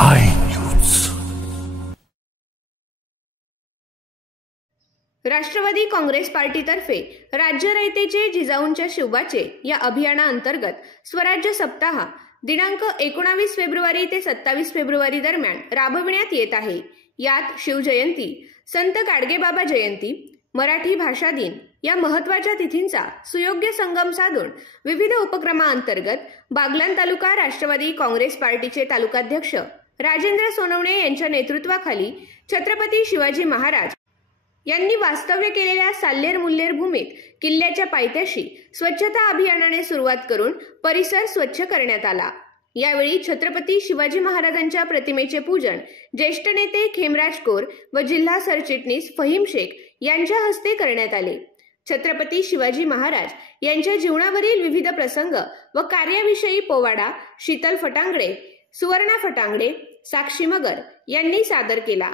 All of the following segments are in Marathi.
I news. राष्ट्रवादी काँग्रेस पार्टीतर्फे राज्य रयतेचे जिजाऊंच्या शिवबाचे या अभियानाअंतर्गत स्वराज्य सप्ताह दिनांक 19 फेब्रुवारी ते 27 फेब्रुवारी दरम्यान राबविण्यात येत आहे। यात शिवजयंती, संत गाडगेबाबा जयंती, मराठी भाषा दिन या महत्त्वाच्या तिथींचा सुयोग्य संगम साधून विविध उपक्रमांतर्गत बागलाण तालुका राष्ट्रवादी काँग्रेस पार्टीचे तालुकाध्यक्ष राजेंद्र सोनवणे यांच्या नेतृत्वाखाली छत्रपती शिवाजी महाराज यांनी वास्तव्य केलेल्या साल्हेर मुल्हेर भूमीत किल्ल्याच्या पायथ्याशी स्वच्छता अभियानाने सुरुवात करून परिसर स्वच्छ करण्यात आला। यावेळी छत्रपती शिवाजी महाराजांच्या प्रतिमेचे पूजन ज्येष्ठ नेते खेमराज कोर व जिल्हा सरचिटणीस फहीम शेख यांच्या हस्ते करण्यात आले। छत्रपती शिवाजी महाराज यांच्या जीवनावरील विविध प्रसंग व कार्याविषयी पोवाडा शीतल फटांगडे, सुवर्णा फटांगडे, साक्षी मगर यांनी सादर केला।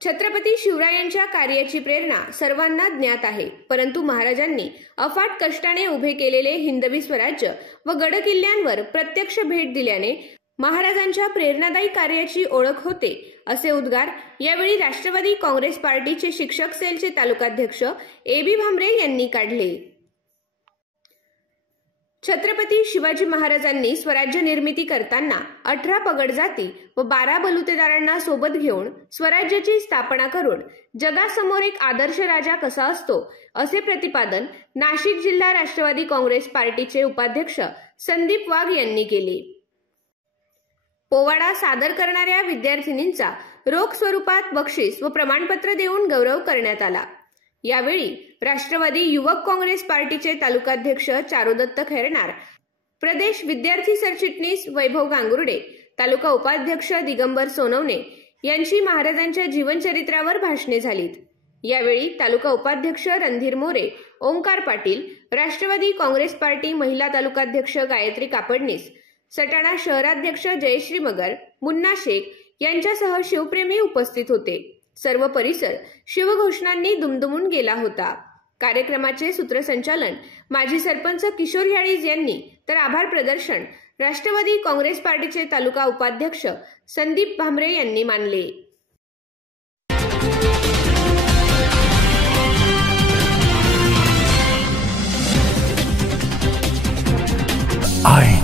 छत्रपती शिवरायांच्या कार्याची प्रेरणा सर्वांना ज्ञात आहे, परंतु महाराजांनी अफाट कष्टाने उभे केलेले हिंदवी स्वराज्य व गडकिल्ल्यांवर प्रत्यक्ष भेट दिल्याने महाराजांच्या प्रेरणादायी कार्याची ओळख होते, असे उद्गार यावेळी राष्ट्रवादी काँग्रेस पार्टीचे शिक्षक सेलचे तालुकाध्यक्ष ए.बी. भामरे यांनी काढले। छत्रपती शिवाजी महाराजांनी स्वराज्य निर्मिती करताना 18 पगड जाती व 12 बलुतेदारांना सोबत घेऊन स्वराज्याची स्थापना करून जगासमोर एक आदर्श राजा कसा असतो असे प्रतिपादन नाशिक जिल्हा राष्ट्रवादी काँग्रेस पार्टीचे उपाध्यक्ष संदीप वाघ यांनी केले। पोवाडा सादर करणाऱ्या विद्यार्थिनींचा रोख स्वरूपात बक्षीस व प्रमाणपत्र देऊन गौरव करण्यात आला। यावेळी राष्ट्रवादी युवक काँग्रेस पार्टीचे तालुकाध्यक्ष चारुदत्त खैरनार, प्रदेश विद्यार्थी सरचिटणीस वैभव गांगुर्डे, तालुका उपाध्यक्ष दिगंबर सोनवणे यांची महाराजांच्या जीवनचरित्रावर भाषणे झालीत। यावेळी तालुका उपाध्यक्ष रणधीर मोरे, ओंकार पाटील, राष्ट्रवादी काँग्रेस पार्टी महिला तालुकाध्यक्ष गायत्री कापडनीस, सटाणा शहराध्यक्ष जयश्री मगर, मुन्ना शेख यांच्यासह शिवप्रेमी उपस्थित होते। सर्व परिसर शिवघोषणांनी दुमदुमून गेला होता। कार्यक्रमाचे सूत्रसंचालन माजी सरपंच किशोर याळीज यांनी तर आभार प्रदर्शन राष्ट्रवादी काँग्रेस पार्टीचे तालुका उपाध्यक्ष संदीप भामरे यांनी मानले। आय